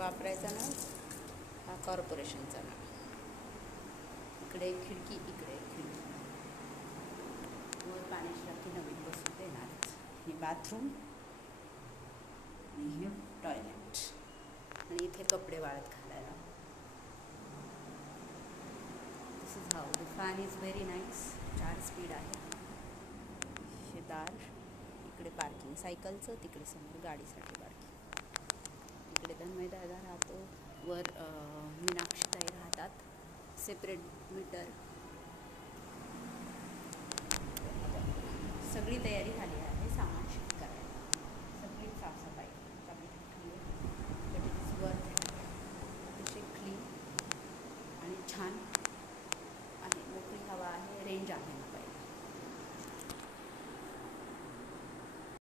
वापरायचा नळ हा कॉर्पोरेशनचा नळ. इकडे एक खिडकी, इकडे एक खिडकी. वर पाण्याची टाकी नवीन बसून देणारच. हे बाथरूम आणि हे टॉयलेट आणि इथे कपडे वाळत घालायला. This is how the fan is very nice. 4 speed आहे. हे दार, इकडे पार्किंग सायकलचं, तिकडे समोर गाडीसाठी पार्किंग. इकडे तन्मय दादा राहतो, वर मीनाक्षीताई राहतात. Separate meter. सगळी तयारी झाली आहे सामान शिफ्ट करायला. सगळी साफसफाई चांगली टाकली आहे. But it is worth it. अतिशय क्लीन आणि छान आहे. मोकळी हवा आहे, रेंज आहे.